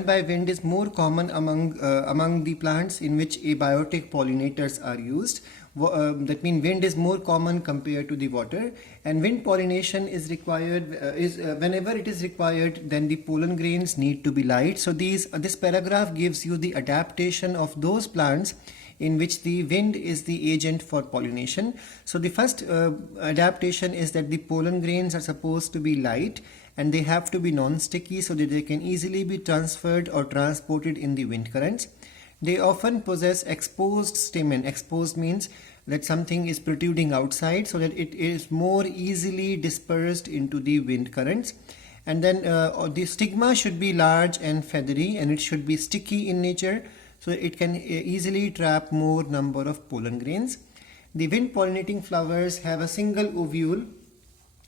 by wind is more common among the plants in which abiotic pollinators are used. That means wind is more common compared to the water, and wind pollination is required whenever it is required, then the pollen grains need to be light. So this paragraph gives you the adaptation of those plants in which the wind is the agent for pollination. So the first adaptation is that the pollen grains are supposed to be light, and they have to be non-sticky so that they can easily be transferred or transported in the wind currents. They often possess exposed stamen. Exposed means that something is protruding outside so that it is more easily dispersed into the wind currents. And then the stigma should be large and feathery, and it should be sticky in nature so it can easily trap more number of pollen grains. The wind pollinating flowers have a single ovule.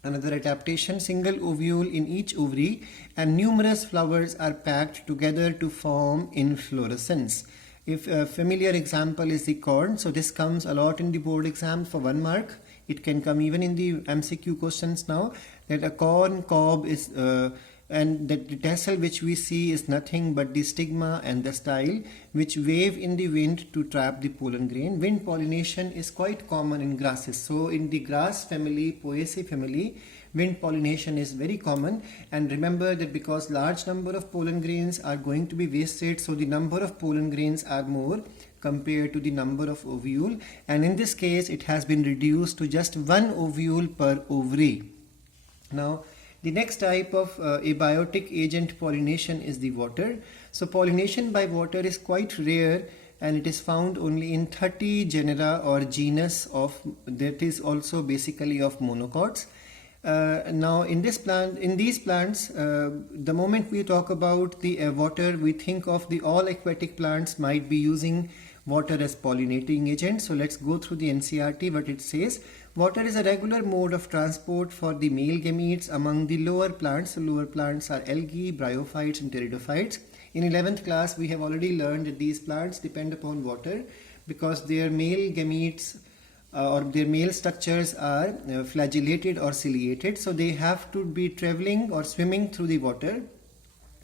Another adaptation, single ovule in each ovary, and numerous flowers are packed together to form inflorescence. If a familiar example is the corn, so this comes a lot in the board exam for 1 mark. It can come even in the MCQ questions now, that a corn cob is and that the tassel which we see is nothing but the stigma and the style which wave in the wind to trap the pollen grain. Wind pollination is quite common in grasses. So in the grass family, Poaceae family, wind pollination is very common. And remember that because large number of pollen grains are going to be wasted, so the number of pollen grains are more compared to the number of ovule, and in this case it has been reduced to just 1 ovule per ovary. Now the next type of abiotic agent pollination is the water. So pollination by water is quite rare, and it is found only in 30 genera or genus of, that is also basically of monocots. Now in these plants, the moment we talk about the water, we think of the all aquatic plants might be using water as pollinating agent. So let's go through the NCERT. What it says: water is a regular mode of transport for the male gametes among the lower plants. So lower plants are algae, bryophytes and pteridophytes. In 11th class we have already learned that these plants depend upon water because their male gametes or their male structures are flagellated or ciliated, so they have to be traveling or swimming through the water.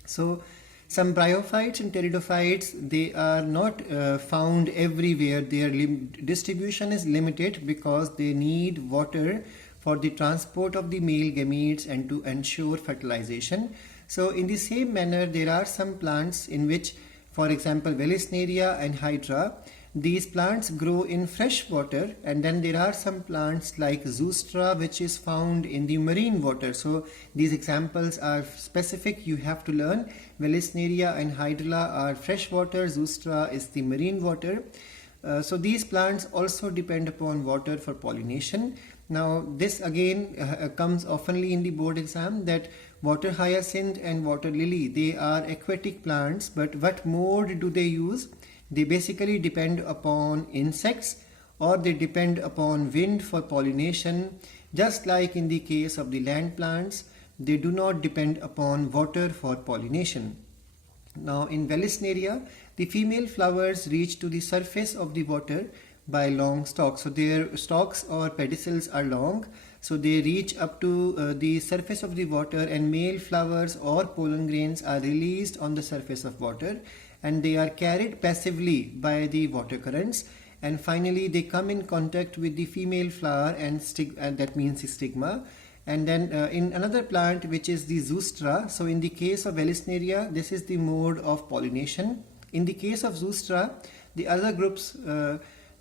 So some bryophytes and pteridophytes, they are not found everywhere. Their distribution is limited because they need water for the transport of the male gametes and to ensure fertilization. So in the same manner, there are some plants in which, for example, Vallisneria and Hydra, these plants grow in fresh water, and then there are some plants like Zoostra which is found in the marine water. So these examples are specific, you have to learn. Vallisneria and Hydra are fresh water, Zoostra is the marine water. So these plants also depend upon water for pollination. Now this again comes oftenly in the board exam, that water hyacinth and water lily, they are aquatic plants, but what mode do they use? They basically depend upon insects, or they depend upon wind for pollination. Just like in the case of the land plants, they do not depend upon water for pollination. Now in Vallisneria, the female flowers reach to the surface of the water by long stalks. So their stalks or pedicels are long, so they reach up to the surface of the water, and male flowers or pollen grains are released on the surface of water, and they are carried passively by the water currents, and finally they come in contact with the female flower and that means the stigma. And then in another plant which is the Zoostra, so in the case of Vallisneria, this is the mode of pollination. In the case of Zoostra, the other groups,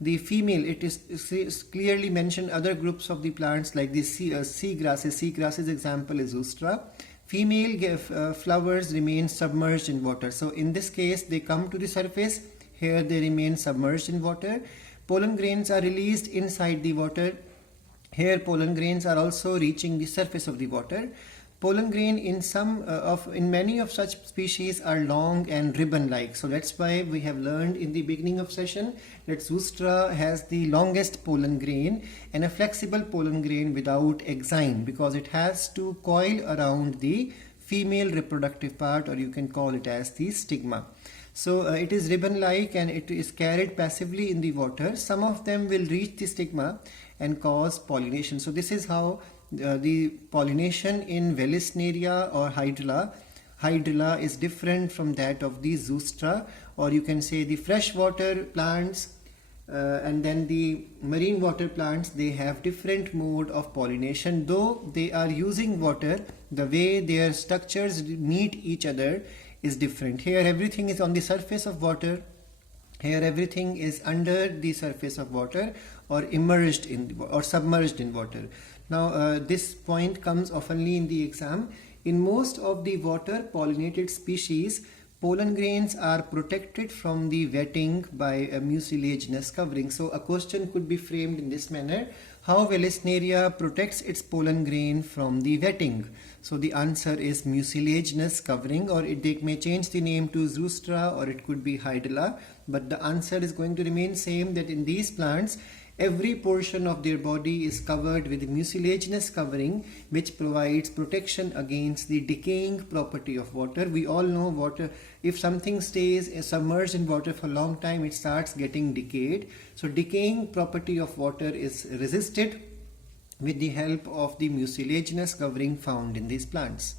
the female, it is clearly mentioned, other groups of the plants like the sea grasses example is Zoostra. Female flowers remain submerged in water. So in this case, they come to the surface. Here they remain submerged in water. Pollen grains are released inside the water. Here pollen grains are also reaching the surface of the water. Pollen grain in many of such species are long and ribbon-like. So that's why we have learned in the beginning of session that Zoostra has the longest pollen grain and a flexible pollen grain without XII, because it has to coil around the female reproductive part, or you can call it as the stigma. So it is ribbon-like and it is carried passively in the water. Some of them will reach the stigma and cause pollination. So this is how the pollination in Vallisneria or Hydra hydrilla is different from that of the zoostra, or you can say the freshwater plants and then the marine water plants, they have different mode of pollination. Though they are using water, the way their structures meet each other is different. Here everything is on the surface of water, here everything is under the surface of water or immersed in or submerged in water. Now this point comes oftenly in the exam. In most of the water pollinated species, pollen grains are protected from the wetting by a mucilaginous covering. So a question could be framed in this manner: how Vallisneria protects its pollen grain from the wetting? So the answer is mucilaginous covering, or they may change the name to zoostra, or it could be hydrilla, but the answer is going to remain same, that in these plants every portion of their body is covered with mucilaginous covering, which provides protection against the decaying property of water. We all know water, if something stays submerged in water for a long time, it starts getting decayed. So decaying property of water is resisted with the help of the mucilaginous covering found in these plants.